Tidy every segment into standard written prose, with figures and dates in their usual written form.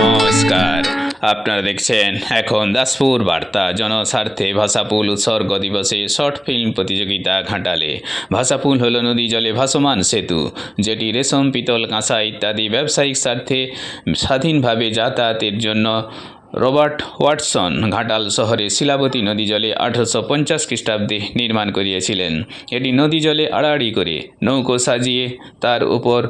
নমস্কার, আপনারা দেখছেন এখন দাসপুর বার্তা। জনস্বার্থে ভাষাপুল উৎসর্গ দিবসে শর্ট ফিল্ম প্রতিযোগিতা ঘাটালে। ভাষাপুল হল নদী জলে ভাসমান সেতু, যেটি রেশম, পিতল, কাঁসা ইত্যাদি ব্যবসায়িক স্বার্থে স্বাধীনভাবে যাতায়াতের জন্য রবার্ট ওয়াটসন ঘাটাল শহরে শিলাবতী নদী জলে 1850 খ্রিস্টাব্দে নির্মাণ করিয়েছিলেন। এটি নদী জলে আড়াআড়ি করে নৌকো সাজিয়ে তার উপর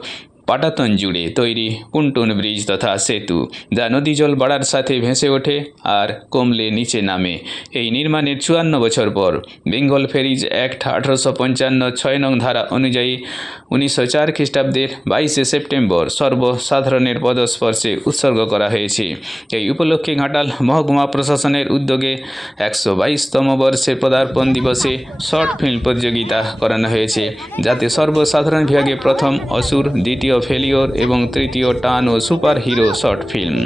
পাটাতন জুড়ে তৈরি পুন্টুন ব্রিজ তথা সেতু, যা নদী জল বাড়ার সাথে ভেসে ওঠে আর কমলে নিচে নামে। এই নির্মাণের 54 বছর পর বেঙ্গল ফেরিজ অ্যাক্ট 1855 6 নং ধারা অনুযায়ী 1904 খ্রিস্টাব্দের 22শে সেপ্টেম্বর সর্বসাধারণের পদস্পর্শে উৎসর্গ করা হয়েছে। এই উপলক্ষে ঘাটাল মহকুমা প্রশাসনের উদ্যোগে 122তম বর্ষের পদার্পণ দিবসে শর্ট ফিল্ম প্রতিযোগিতা করানো হয়েছে, যাতে সর্বসাধারণ বিভাগে প্রথম অসুর, দ্বিতীয় ফেলিওর এবং তৃতীয় টান ও সুপার হিরো শর্ট ফিল্ম।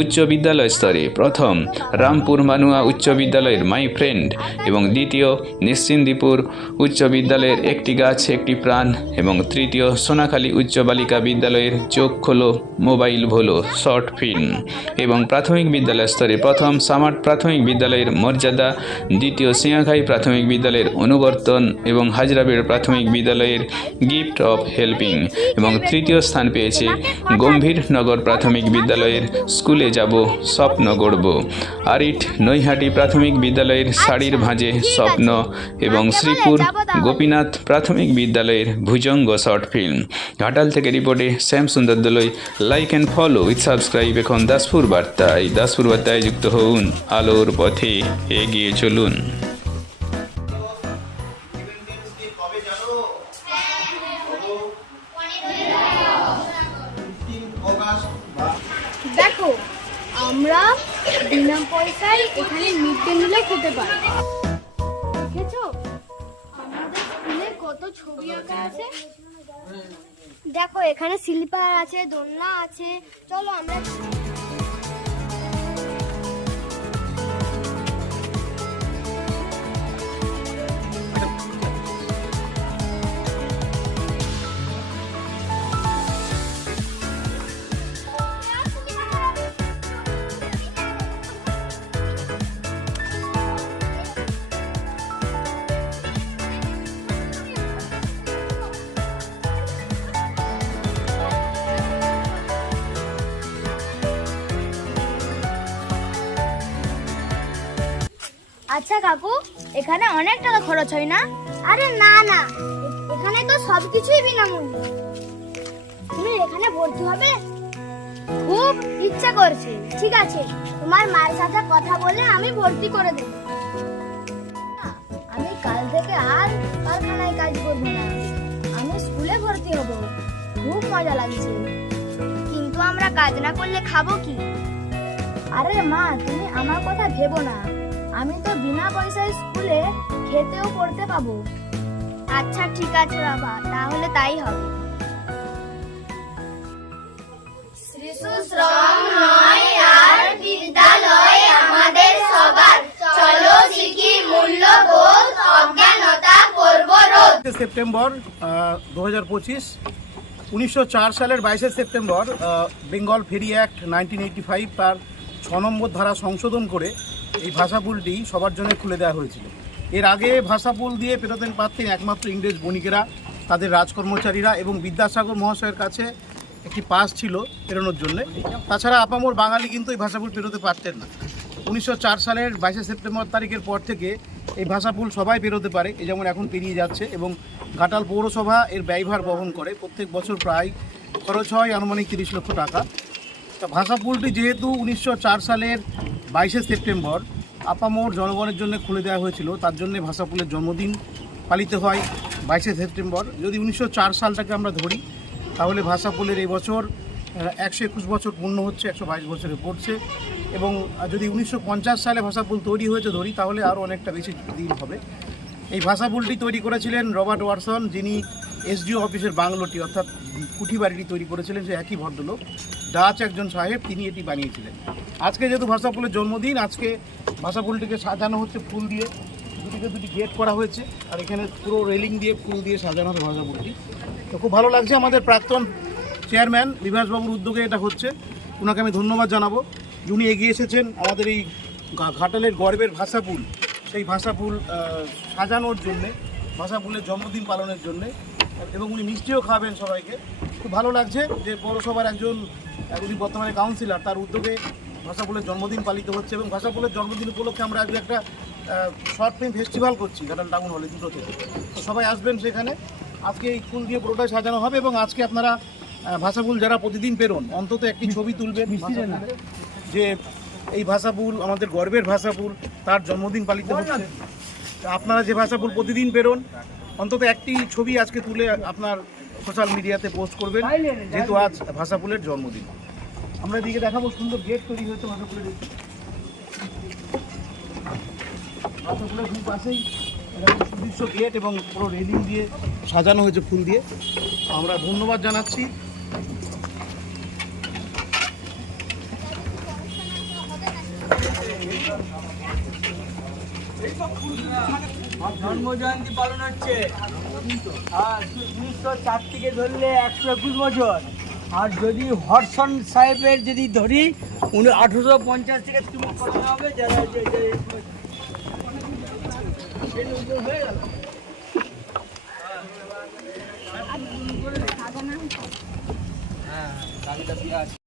উচ্চ বিদ্যালয় স্তরে প্রথম রামপুর মানুয়া উচ্চ বিদ্যালয়ের মাই ফ্রেন্ড এবং দ্বিতীয় নিশ্চিন্দিপুর উচ্চ বিদ্যালয়ের একটি গাছ একটি প্রাণ এবং তৃতীয় সোনাখালী উচ্চ বালিকা বিদ্যালয়ের চোখ খোলো মোবাইল ভোলো শর্ট ফিল্ম এবং প্রাথমিক বিদ্যালয় স্তরে প্রথম সামাট প্রাথমিক বিদ্যালয়ের মর্যাদা, দ্বিতীয় সিয়াখাই প্রাথমিক বিদ্যালয়ের অনুবর্তন এবং হাজরাবেড় প্রাথমিক বিদ্যালয়ের গিফট অফ হেল্পিং এবং তৃতীয় স্থান পেয়েছে গম্ভীরনগর প্রাথমিক বিদ্যালয়ের স্কুলে যাব স্বপ্ন গড়ব, আরিট নৈহাটি প্রাথমিক বিদ্যালয়ের শাড়ির ভাঁজে স্বপ্ন এবং শ্রীপুর গোপীনাথ প্রাথমিক বিদ্যালয়ের ভুজঙ্গ শর্ট ফিল্ম। ঘাটাল থেকে রিপোর্টে শ্যাম সুন্দর দলই। Like and follow with subscribe এখন দাসপুর বার্তায়। দাসপুর বার্তায় যুক্ত হন, আলোর পথে এগিয়ে চলুন। দেখো, আমরা বিনা পয়সায় এখানে মিড ডে মিলও খেতে পারি। দেখেছো আমাদের স্কুলে কত ছবি আঁকা আছে। দেখো এখানে স্লিপার আছে, দোলনা আছে। চলো আমরা আচ্ছা কাকু, এখানে অনেক টাকা খরচ হয় না? আরে না না, এখানে তো সবকিছুই বিনামূল্যে। তুমি এখানে ভর্তি হবে? খুব ইচ্ছা করছে। ঠিক আছে, তোমার মায়ের সাথে কথা বলে আমি ভর্তি করে দেব। আমি কাল থেকে আর কারখানায় কাজ করব না, আমি স্কুলে ভর্তি হব। খুব মজা লাগছে। কিন্তু আমরা কাজ না করলে খাবো কি? আরে মা, তুমি আমার কথা ভেবো না। আমি তো বিনা পয়সায় স্কুলে খেতেও পড়তে পাবো। আচ্ছা ঠিক আছে বাবা, তাহলে তাই হবে। শিশু শ্রম নয় আর বিদ্যালয় আমাদের সবার। চলো শিখি মূল্যবোধ, অজ্ঞানতা করব রোধ। সেপ্টেম্বর 2025, 1904 সালের 22শে সেপ্টেম্বর বেঙ্গল ফেরি অ্যাক্ট 1985 তার 6 নম্বর ধারা সংশোধন করে এই ভাষাপুলটি সবার জন্য খুলে দেওয়া হয়েছিল। এর আগে ভাষাপুল দিয়ে পেরোতেন পারতেন একমাত্র ইংরেজ বণিকেরা, তাদের রাজকর্মচারীরা এবং বিদ্যাসাগর মহাশয়ের কাছে একটি পাস ছিল পেরোনোর জন্য। তাছাড়া আপামর বাঙালি কিন্তু এই ভাষাপুল পেরোতে পারতেন না। 1904 সালের 22শে সেপ্টেম্বর তারিখের পর থেকে এই ভাষাপুল সবাই পেরোতে পারে, এই যেমন এখন পেরিয়ে যাচ্ছে। এবং ঘাটাল পৌরসভা এর ব্যয়ভার বহন করে। প্রত্যেক বছর প্রায় খরচ হয় আনুমানিক 30 লক্ষ টাকা। তা ভাষাপুলটি যেহেতু 1904 সালের 22শে সেপ্টেম্বর আপামর জনগণের জন্য খুলে দেওয়া হয়েছিল, তার জন্য ভাষাপুলের জন্মদিন পালিত হয় 22শে সেপ্টেম্বর। যদি 1904 সালটাকে আমরা ধরি, তাহলে ভাষাপুলের এই বছর 121 বছর পূর্ণ হচ্ছে, 122 বছরে পড়ছে। এবং যদি 1950 সালে ভাষাপুল তৈরি হয়েছে ধরি, তাহলে আরও অনেকটা বেশি দিন হবে। এই ভাষাপুলটি তৈরি করেছিলেন রবার্ট ওয়াটসন, যিনি এসডিও অফিসের বাংলোটি অর্থাৎ কুঠি বাড়িটি তৈরি করেছিলেন। সে একই ভদ্রলোক, ডাচ একজন সাহেব, তিনি এটি বানিয়েছিলেন। আজকে যেহেতু ভাষাপুলের জন্মদিন, আজকে ভাষাপুলটিকে সাজানো হচ্ছে ফুল দিয়ে। দুটিতে দুটি গেট করা হয়েছে আর এখানে পুরো রেলিং দিয়ে ফুল দিয়ে সাজানো হবে ভাষাপুলটি। তো খুব ভালো লাগছে। আমাদের প্রাক্তন চেয়ারম্যান বিভাসবাবুর উদ্যোগে এটা হচ্ছে, ওনাকে আমি ধন্যবাদ জানাবো। উনি এগিয়ে এসেছেন আমাদের এই ঘাটালের গর্বের ভাষাপুল, সেই ভাষাপুল সাজানোর জন্যে, ভাষাপুলের জন্মদিন পালনের জন্যে, এবং উনি মিষ্টিও খাওয়াবেন সবাইকে। খুব ভালো লাগছে যে পৌরসভার একজন উনি বর্তমানে কাউন্সিলর, তার উদ্যোগে ভাষাপুলের জন্মদিন পালিত হচ্ছে। এবং ভাষাপুলের জন্মদিন উপলক্ষে আমরা আজকে একটা শর্ট ফিল্ম ফেস্টিভ্যাল করছি ঘাটাল টাউন হলে 2টো থেকে। তো সবাই আসবেন সেখানে। আজকে এই ফুল দিয়ে পুরোটাই সাজানো হবে এবং আজকে আপনারা ভাষাপুল যারা প্রতিদিন পেরোন অন্তত একটি ছবি তুলবেন ভাষাপুলের, যে এই ভাষাপুল আমাদের গর্বের ভাষাপুল, তার জন্মদিন পালিত হচ্ছে। আপনারা যে ভাষাপুল প্রতিদিন পেরোন অন্তত একটি ছবি আজকে তুলে আপনার সোশ্যাল মিডিয়াতে পোস্ট করবেন, যেহেতু আজ ভাষাপুলের জন্মদিন। আমরা এদিকে দেখাবো সুন্দর গেট তৈরি হয়েছে ভাষাপুলের। ভাষাপুলের খুব পাশেই সুদৃশ্য গেট এবং পুরো রেলিং দিয়ে সাজানো হয়েছে ফুল দিয়ে। আমরা ধন্যবাদ জানাচ্ছি। জন্মজয়ন্তী পালন হচ্ছে, আর 1904 থেকে ধরলে 121 বছর। আর যদি হরসন সাহেবের যদি ধরি, উনি 1850 থেকে শুরু করা হবে। যারা হয়ে গেল।